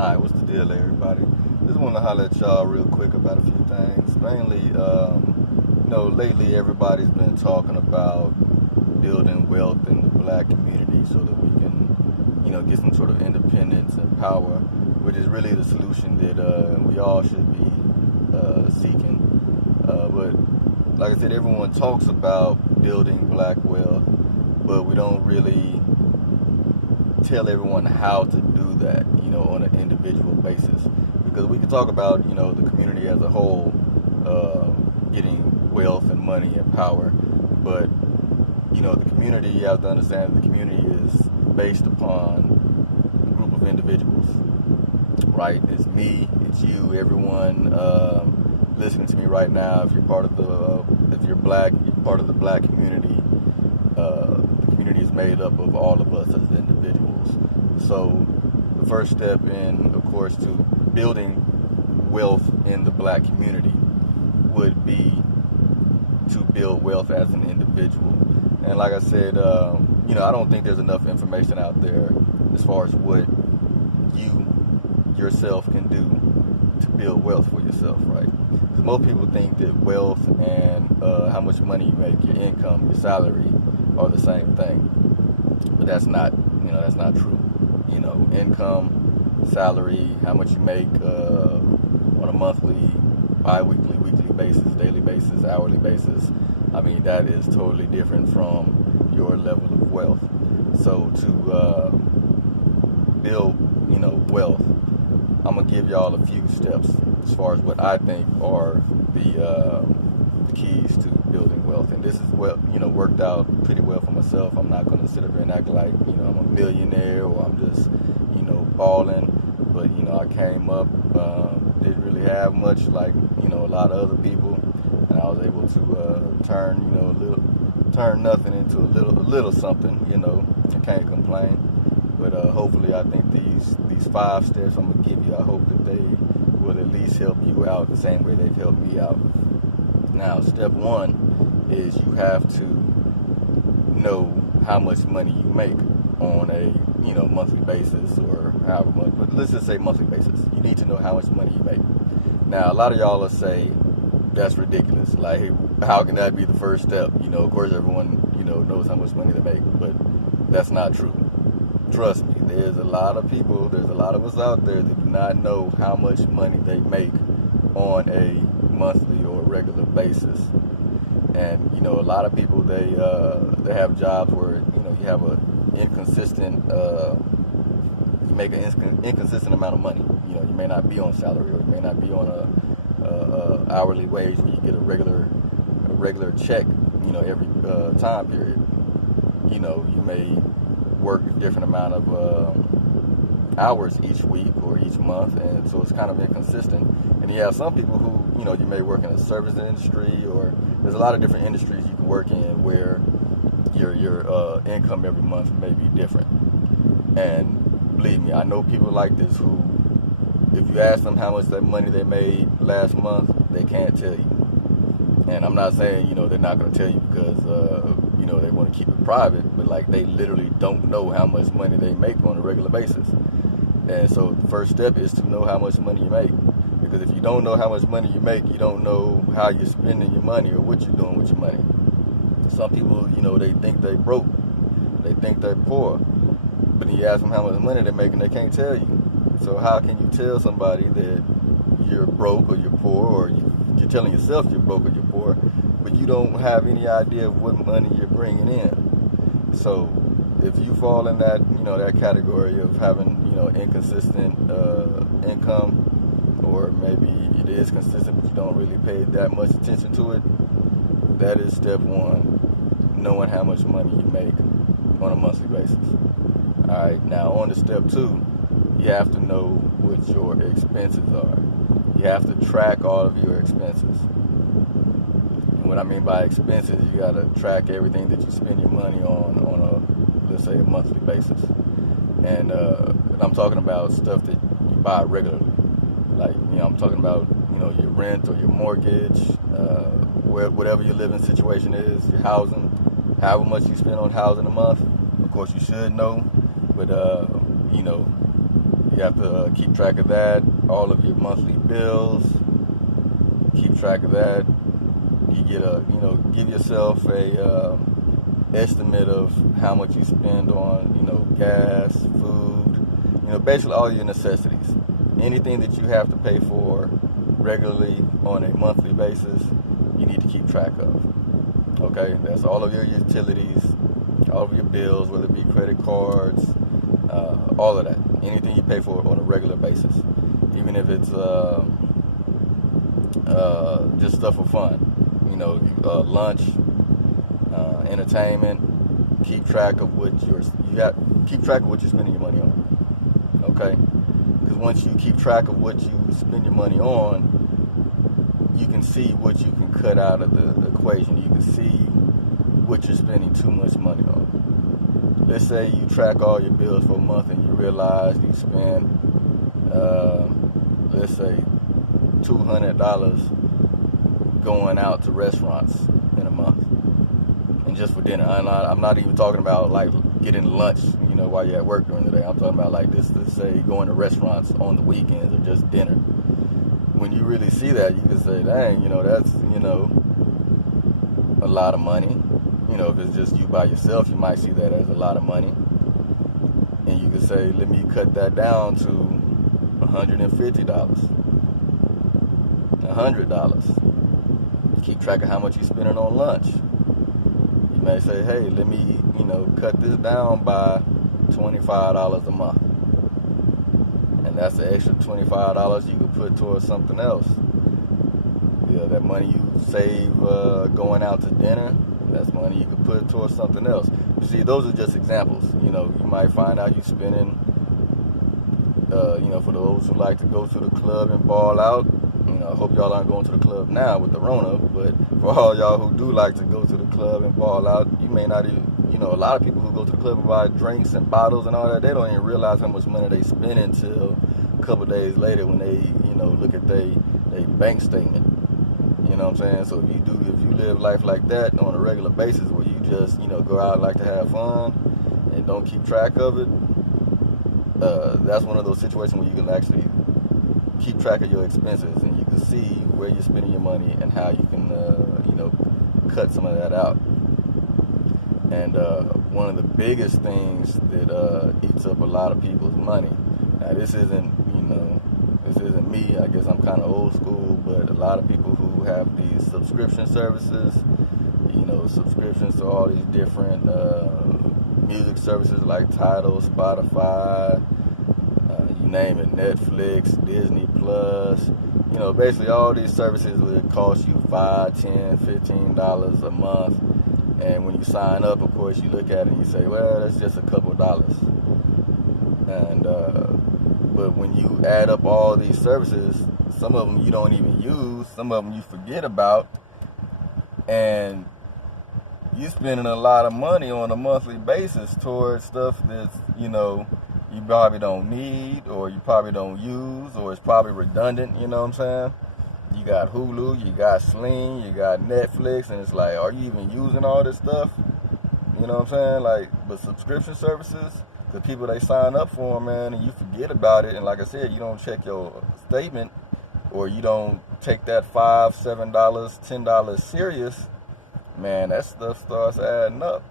Alright, what's the deal, everybody? Just want to holler at y'all real quick about a few things. Mainly, lately everybody's been talking about building wealth in the black community so that we can, get some sort of independence and power, which is really the solution that we all should be seeking. But like I said, everyone talks about building black wealth, but we don't really tell everyone how to do that, on an individual basis. Because we can talk about, the community as a whole getting wealth and money and power, but, the community, you have to understand the community is based upon a group of individuals, right? It's me, it's you, everyone listening to me right now. If you're part of if you're black, you're part of the black community. The community is made up of all of us as individuals. So the first step in, of course, to building wealth in the black community would be to build wealth as an individual. And like I said, I don't think there's enough information out there as far as what you yourself can do to build wealth for yourself, right? Because most people think that wealth and how much money you make, your income, your salary, are the same thing. But that's not true. Income, salary, how much you make on a monthly, bi-weekly, weekly basis, daily basis, hourly basis, that is totally different from your level of wealth. So to build, wealth, I'm going to give y'all a few steps as far as what I think are the keys to building wealth. And this is worked out pretty well for myself. I'm not going to sit up here and act like, I'm a millionaire or I'm just, balling. But, I came up, didn't really have much like, a lot of other people. And I was able to turn nothing into a little something, I can't complain. But hopefully I think these 5 steps I'm going to give you, I hope that they will at least help you out the same way they've helped me out. Now, step 1 is you have to know how much money you make on a monthly basis or however much, but let's just say monthly basis. You need to know how much money you make. Now, a lot of y'all will say that's ridiculous. Like, how can that be the first step? Of course everyone knows how much money they make, but that's not true. Trust me, there's a lot of us out there that do not know how much money they make on a monthly or regular basis. And a lot of people, they have jobs where you have an inconsistent you make an inconsistent amount of money. You may not be on salary, or you may not be on a hourly wage where you get a regular check every time period. You may work a different amount of hours each week or each month, and so it's kind of inconsistent. And you have some people who, you may work in a service industry, or there's a lot of different industries you can work in where your income every month may be different. And believe me, I know people like this who, if you ask them how much that money they made last month, they can't tell you. And I'm not saying, they're not going to tell you because, they want to keep it private, but like they literally don't know how much money they make on a regular basis. And so the first step is to know how much money you make. Because if you don't know how much money you make, you don't know how you're spending your money or what you're doing with your money. Some people, they think they're broke. They think they're poor. But then you ask them how much money they're making, they can't tell you. So how can you tell somebody that you're broke or you're poor, or you're telling yourself you're broke or you're poor, but you don't have any idea of what money you're bringing in? So if you fall in that, that category of having, inconsistent income, or maybe it is consistent but you don't really pay that much attention to it, that is step 1, knowing how much money you make on a monthly basis. Alright, now on to step 2, you have to know what your expenses are. You have to track all of your expenses. And what I mean by expenses, you got to track everything that you spend your money on a, let's say, a monthly basis. And I'm talking about stuff that you buy regularly. Like, I'm talking about, your rent or your mortgage, whatever your living situation is, your housing, however much you spend on housing a month. Of course, you should know, but, you You have to keep track of that, all of your monthly bills, keep track of that. You get give yourself a estimate of how much you spend on, gas, food, basically all your necessities. Anything that you have to pay for regularly on a monthly basis, you need to keep track of. Okay, that's all of your utilities, all of your bills, whether it be credit cards, all of that. Anything you pay for on a regular basis, even if it's just stuff for fun, lunch, entertainment. Keep track of what you're spending your money on. Okay, because once you keep track of what you spend your money on, you can see what you can cut out of the equation. You can see what you're spending too much money on. Let's say you track all your bills for a month and you realize you spend, let's say, $200 going out to restaurants in a month, and just for dinner. I'm not even talking about like getting lunch, while you're at work during the day. I'm talking about like this, let's say, going to restaurants on the weekends or just dinner. When you really see that, you can say, dang, that's, a lot of money. If it's just you by yourself, you might see that as a lot of money. And you can say, let me cut that down to $150, $100. Keep track of how much you're spending on lunch. You may say, hey, let me, cut this down by $25 a month. And that's the extra $25 you could put towards something else. That money you save going out to dinner, that's money you could put towards something else. You see, those are just examples. You might find out you're spending, for those who like to go to the club and ball out, I hope y'all aren't going to the club now with the Rona, but for all y'all who do like to go to the club and ball out, you may not even, a lot of people who go to the club and buy drinks and bottles and all that, they don't even realize how much money they spend until a couple days later when they, look at their bank statement. You know what I'm saying? So if you live life like that on a regular basis where you just, go out and like to have fun and don't keep track of it, that's one of those situations where you can actually keep track of your expenses and you can see where you're spending your money and how you can, cut some of that out. And one of the biggest things that eats up a lot of people's money. Now this isn't me. I guess I'm kind of old school, but a lot of people who have these subscription services, subscriptions to all these different music services like Tidal, Spotify, you name it, Netflix, Disney Plus, basically all these services would cost you $5, $10, $15 a month. And when you sign up, of course, you look at it and you say, well, that's just a couple dollars. And but when you add up all these services, some of them you don't even use, some of them you forget about, and you're spending a lot of money on a monthly basis towards stuff that's, you probably don't need, or you probably don't use, or it's probably redundant, you know what I'm saying? You got Hulu, you got Sling, you got Netflix, and it's like, are you even using all this stuff? You know what I'm saying? But subscription services, the people they sign up for, man, and you forget about it, and like I said, you don't check your statement, or you don't take that $5, $7, $10 serious, man, that stuff starts adding up.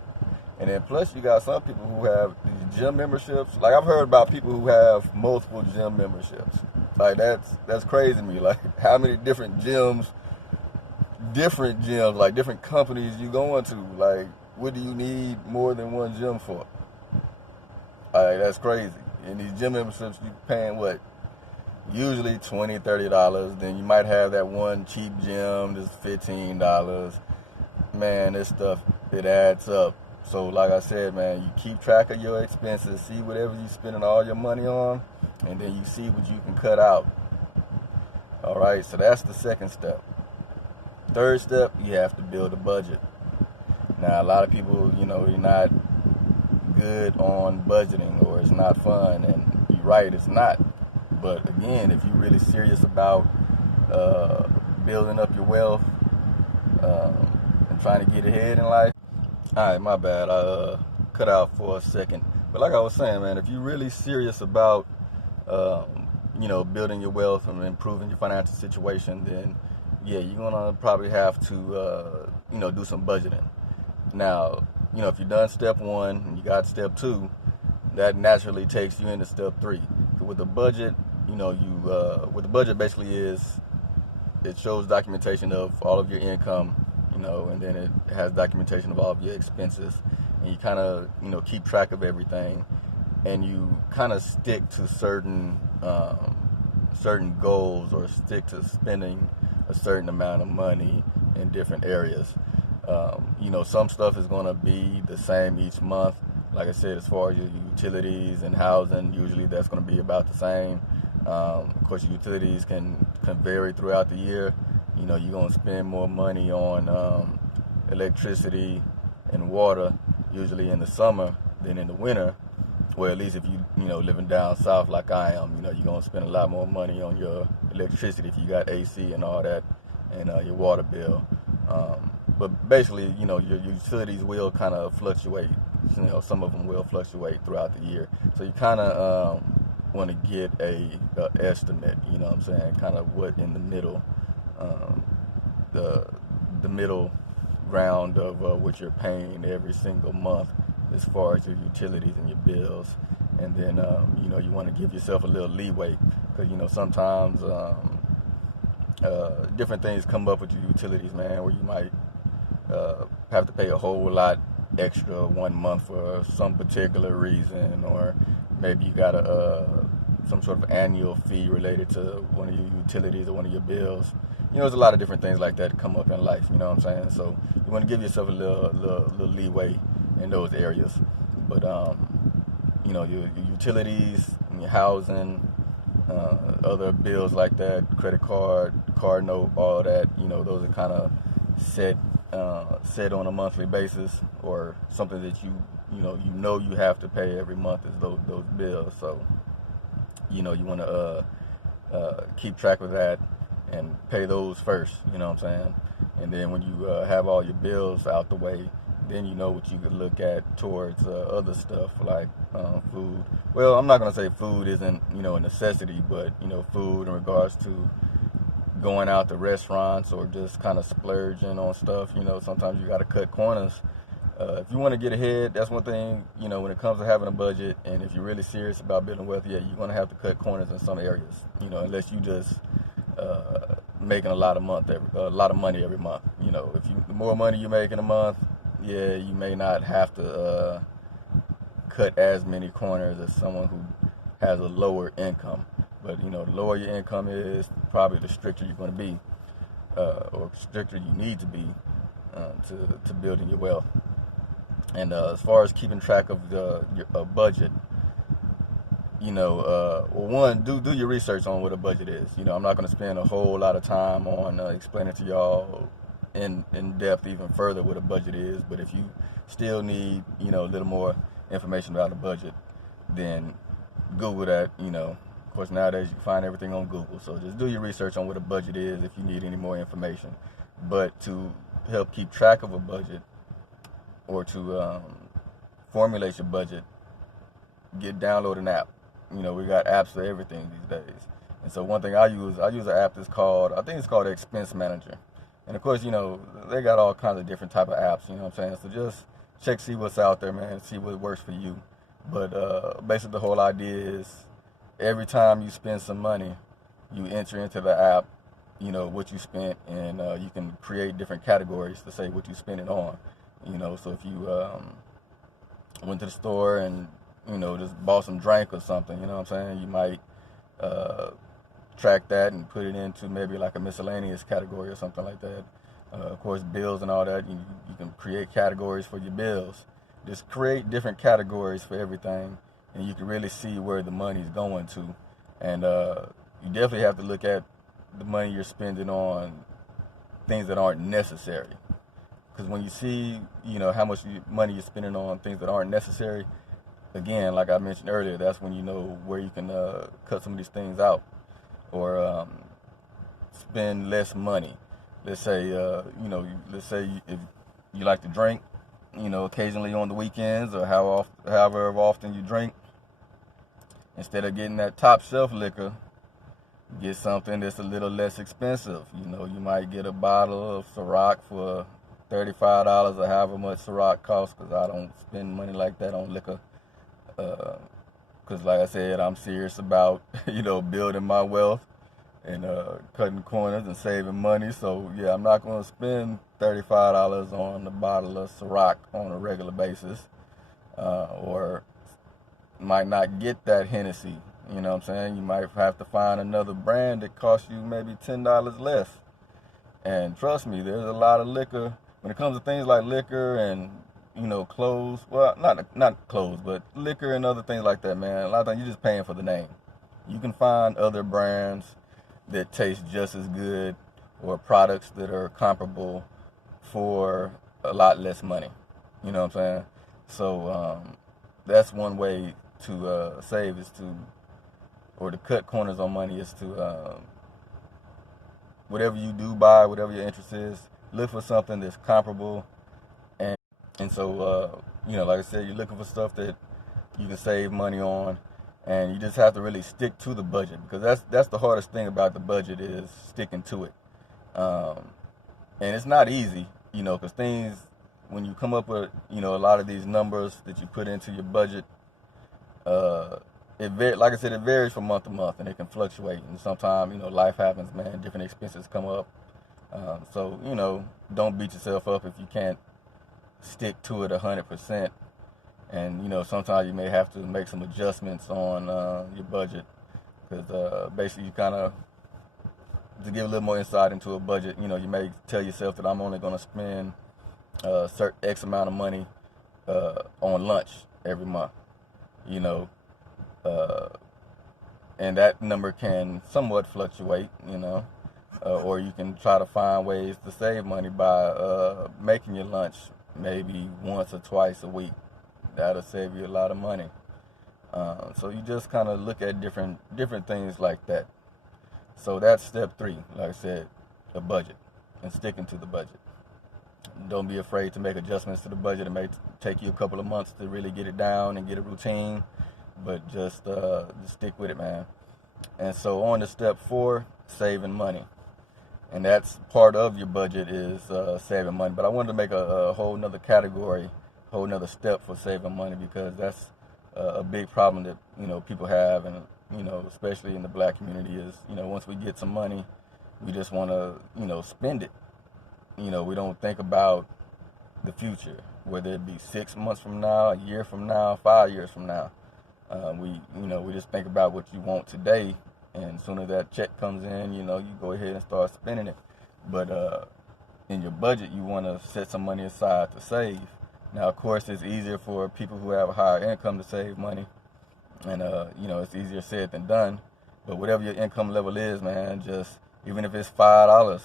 And then plus you got some people who have these gym memberships. Like I've heard about people who have multiple gym memberships. Like that's crazy to me. Like how many different gyms, like different companies you going to? Like what do you need more than one gym for? Like that's crazy. And these gym memberships you paying what? Usually $20, $30. Then you might have that one cheap gym that's $15. Man, this stuff, it adds up. So like I said, man, you keep track of your expenses, see whatever you're spending all your money on, and then you see what you can cut out. All right, so that's the second step. Third step, you have to build a budget. Now, a lot of people, you're not good on budgeting, or it's not fun, and you're right, it's not. But again, if you're really serious about building up your wealth and trying to get ahead in life, all right, my bad. I cut out for a second. But like I was saying, man, if you're really serious about building your wealth and improving your financial situation, then yeah, you're gonna probably have to, do some budgeting. Now, if you've done step one and you got step two, that naturally takes you into step three. With the budget, what the budget basically is, it shows documentation of all of your income, and then it has documentation of all of your expenses, and you kind of, keep track of everything, and you kind of stick to certain goals, or stick to spending a certain amount of money in different areas. Some stuff is going to be the same each month. Like I said, as far as your utilities and housing, usually that's going to be about the same. Of course, your utilities can vary throughout the year. You're going to spend more money on electricity and water, usually in the summer than in the winter. Well, at least if you living down south like I am, you're going to spend a lot more money on your electricity if you got AC and all that, and your water bill. But basically, your utilities will kind of fluctuate. Some of them will fluctuate throughout the year. So you kind of want to get a estimate, kind of what in the middle, the middle ground of what you're paying every single month as far as your utilities and your bills. And then, you want to give yourself a little leeway, because, sometimes different things come up with your utilities, man, where you might have to pay a whole lot extra one month for some particular reason, or maybe you got some sort of annual fee related to one of your utilities or one of your bills. There's a lot of different things like that come up in life, So you want to give yourself a little leeway in those areas. But your utilities and your housing, other bills like that, credit card note, all that, those are kind of set on a monthly basis, or something that you have to pay every month is those bills. So you want to keep track of that and pay those first, and then when you have all your bills out the way, then you know what you could look at towards other stuff like food. Well, I'm not going to say food isn't a necessity, but food in regards to going out to restaurants or just kind of splurging on stuff. Sometimes you got to cut corners. If you want to get ahead, that's one thing, when it comes to having a budget, and if you're really serious about building wealth, yeah, you're going to have to cut corners in some areas, unless you just making a lot of money every month. The more money you make in a month, yeah, you may not have to cut as many corners as someone who has a lower income. But, the lower your income is, probably the stricter you're going to be, or stricter you need to be to building your wealth. And as far as keeping track of your budget, one, do your research on what a budget is. I'm not going to spend a whole lot of time on explaining to y'all in depth even further what a budget is. But if you still need, a little more information about a budget, then Google that. Of course, nowadays you can find everything on Google. So just do your research on what a budget is if you need any more information. But to help keep track of a budget, or to formulate your budget, download an app. We got apps for everything these days. And so one thing I use an app that's called, I think it's called Expense Manager. And of course, they got all kinds of different type of apps, So just check, see what's out there, man, see what works for you. But basically the whole idea is, every time you spend some money, you enter into the app, what you spent, and you can create different categories to say what you spent it on. So if you went to the store and, just bought some drink or something, you might track that and put it into maybe like a miscellaneous category or something like that. Of course, bills and all that, you can create categories for your bills. Just create different categories for everything, and you can really see where the money's going to. And you definitely have to look at the money you're spending on things that aren't necessary. Because when you see, how much money you're spending on things that aren't necessary, again, like I mentioned earlier, that's when you know where you can cut some of these things out, or spend less money. Let's say, if you like to drink, occasionally on the weekends, or however often you drink, instead of getting that top shelf liquor, get something that's a little less expensive. You know, you might get a bottle of Ciroc for $35 or however much Ciroc costs, because I don't spend money like that on liquor. Because like I said, I'm serious about, you know, building my wealth and cutting corners and saving money. So yeah, I'm not going to spend $35 on a bottle of Ciroc on a regular basis, or might not get that Hennessy. You know what I'm saying? You might have to find another brand that costs you maybe $10 less. And trust me, there's a lot of liquor when it comes to things like liquor and, you know, clothes. Well, not clothes, but liquor and other things like that, man. A lot of times you're just paying for the name. You can find other brands that taste just as good, or products that are comparable for a lot less money. You know what I'm saying? So that's one way to save, is to, or to cut corners on money, is to, whatever you do buy, whatever your interest is, look for something that's comparable. And so, you know, like I said, you're looking for stuff that you can save money on, and you just have to really stick to the budget, because that's the hardest thing about the budget, is sticking to it. And it's not easy, you know, because things, when you come up with, you know, a lot of these numbers that you put into your budget, like I said, it varies from month to month, and it can fluctuate. And sometimes, you know, life happens, man. Different expenses come up. So, you know, don't beat yourself up if you can't stick to it 100%. And, you know, sometimes you may have to make some adjustments on your budget, because basically you kind of, to give a little more insight into a budget, you know, you may tell yourself that I'm only going to spend certain X amount of money on lunch every month, you know, and that number can somewhat fluctuate, you know, or you can try to find ways to save money by making your lunch maybe once or twice a week. That'll save you a lot of money. So you just kind of look at different things like that. So that's step 3, like I said, a budget, and sticking to the budget. Don't be afraid to make adjustments to the budget. It may take you a couple of months to really get it down and get a routine, but just stick with it, man. And so on to step 4, saving money. And that's part of your budget, is saving money. But I wanted to make a whole nother category, a whole nother step for saving money, because that's a big problem that, you know, people have, and, you know, especially in the black community, is, you know, once we get some money, we just want to, you know, spend it. You know, we don't think about the future, whether it be 6 months from now, a year from now, 5 years from now. We just think about what you want today, and sooner that check comes in, you know, you go ahead and start spending it. But in your budget, you want to set some money aside to save. Now, of course, it's easier for people who have a higher income to save money, and you know, it's easier said than done. But whatever your income level is, man, just, even if it's $5,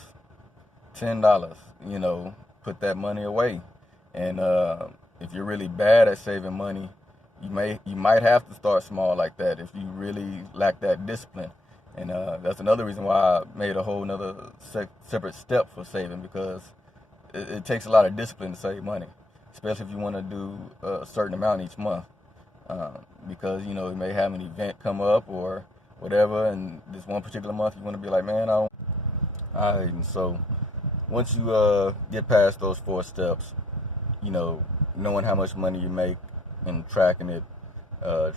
$10, you know, put that money away. And if you're really bad at saving money, you might have to start small like that if you really lack that discipline. And that's another reason why I made a whole nother separate step for saving, because it takes a lot of discipline to save money, especially if you want to do a certain amount each month, because, you know, you may have an event come up or whatever, and this one particular month you want to be like, man, I don't. All right, and so once you get past those 4 steps, you know, knowing how much money you make and tracking it,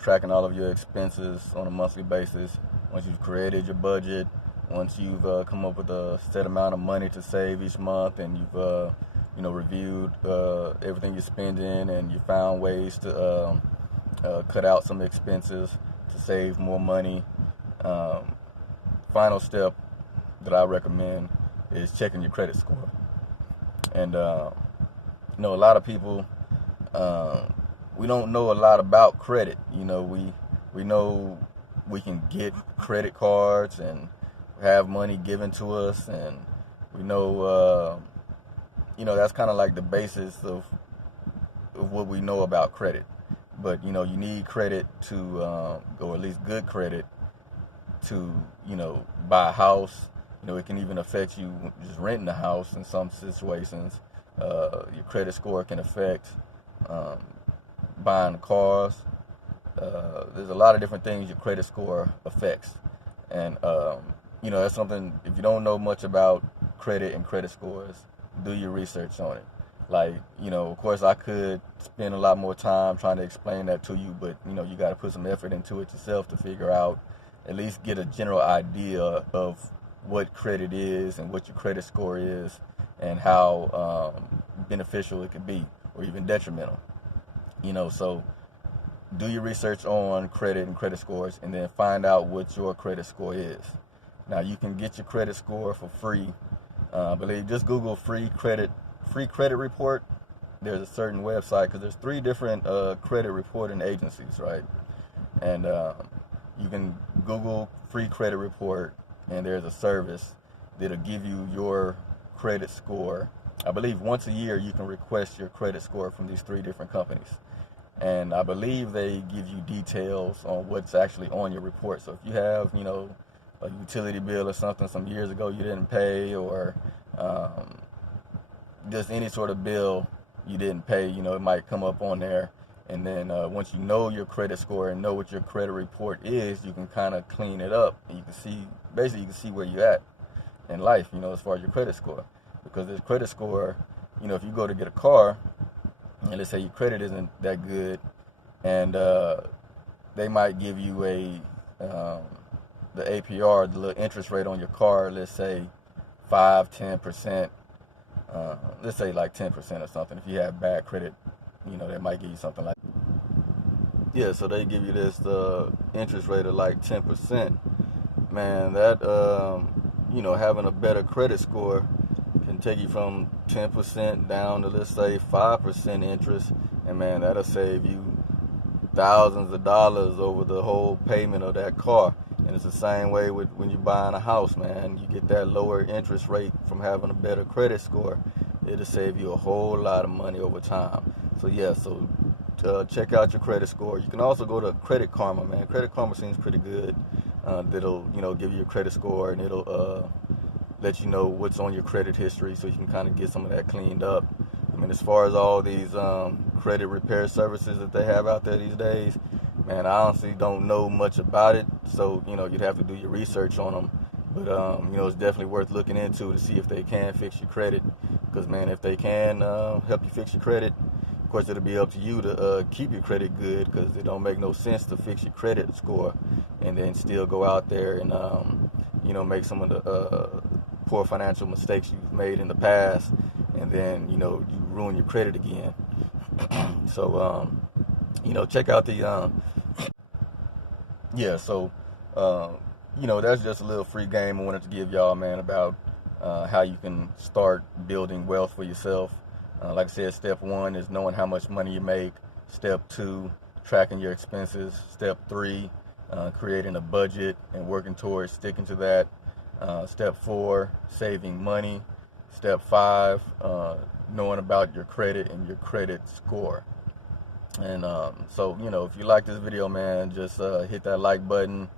tracking all of your expenses on a monthly basis, once you've created your budget, once you've come up with a set amount of money to save each month, and you've you know, reviewed everything you're spending, and you found ways to cut out some expenses to save more money, final step that I recommend is checking your credit score. And you know, a lot of people, we don't know a lot about credit. You know, we know we can get credit cards and have money given to us, and we know, you know, that's kind of like the basis of what we know about credit. But, you know, you need credit to, or at least good credit to, you know, buy a house. You know, it can even affect you just renting a house in some situations. Your credit score can affect buying cars. there's a lot of different things your credit score affects. And, that's something, if you don't know much about credit and credit scores, do your research on it. Like, of course I could spend a lot more time trying to explain that to you, but, you got to put some effort into it yourself to figure out, at least get a general idea of what credit is and what your credit score is and how beneficial it could be or even detrimental. So do your research on credit and credit scores and then find out what your credit score is. Now you can get your credit score for free. I believe just Google free credit report. There's a certain website because there's 3 different credit reporting agencies, right? And you can Google free credit report, and there's a service that'll give you your credit score. I believe once a year you can request your credit score from these 3 different companies. And I believe they give you details on what's actually on your report. So if you have, a utility bill or something some years ago you didn't pay, or just any sort of bill you didn't pay, it might come up on there. And then once you know your credit score and know what your credit report is, you can kind of clean it up. And you can see where you're at in life, as far as your credit score. Because this credit score, if you go to get a car, and let's say your credit isn't that good, and they might give you the APR, the little interest rate on your car, let's say 5-10%, let's say like 10% or something. If you have bad credit, they might give you something like, yeah, so they give you this interest rate of like 10%. Man, that, having a better credit score can take you from 10% down to, let's say, 5% interest, and man, that'll save you thousands of dollars over the whole payment of that car. And it's the same way with when you're buying a house, man. You get that lower interest rate from having a better credit score. It'll save you a whole lot of money over time. So yeah, check out your credit score. You can also go to Credit Karma, man. Credit Karma seems pretty good. That'll, give you your credit score, and it'll let you know what's on your credit history, so you can kind of get some of that cleaned up. I mean, as far as all these credit repair services that they have out there these days, man, I honestly don't know much about it, so, you'd have to do your research on them. But, it's definitely worth looking into to see if they can fix your credit, because, man, if they can help you fix your credit, of course, it'll be up to you to keep your credit good, because it don't make no sense to fix your credit score and then still go out there and, make some of the poor financial mistakes you've made in the past, and then, you ruin your credit again. So, check out the, that's just a little free game I wanted to give y'all, man, about how you can start building wealth for yourself. Like I said, step 1 is knowing how much money you make. Step 2, tracking your expenses. Step 3, creating a budget and working towards sticking to that. Step 4, saving money. Step 5, knowing about your credit and your credit score. And so, if you like this video, man, just hit that like button,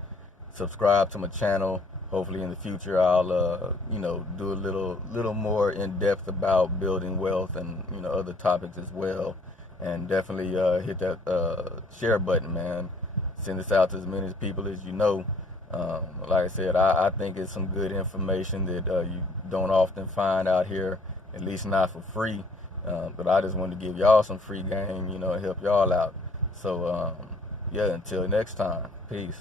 subscribe to my channel. Hopefully in the future I'll do a little more in depth about building wealth and other topics as well. And definitely hit that share button, man. Send this out to as many people as you know. Like I said, I think it's some good information that you don't often find out here, at least not for free. But I just wanted to give y'all some free game, and help y'all out. So, yeah, until next time, peace.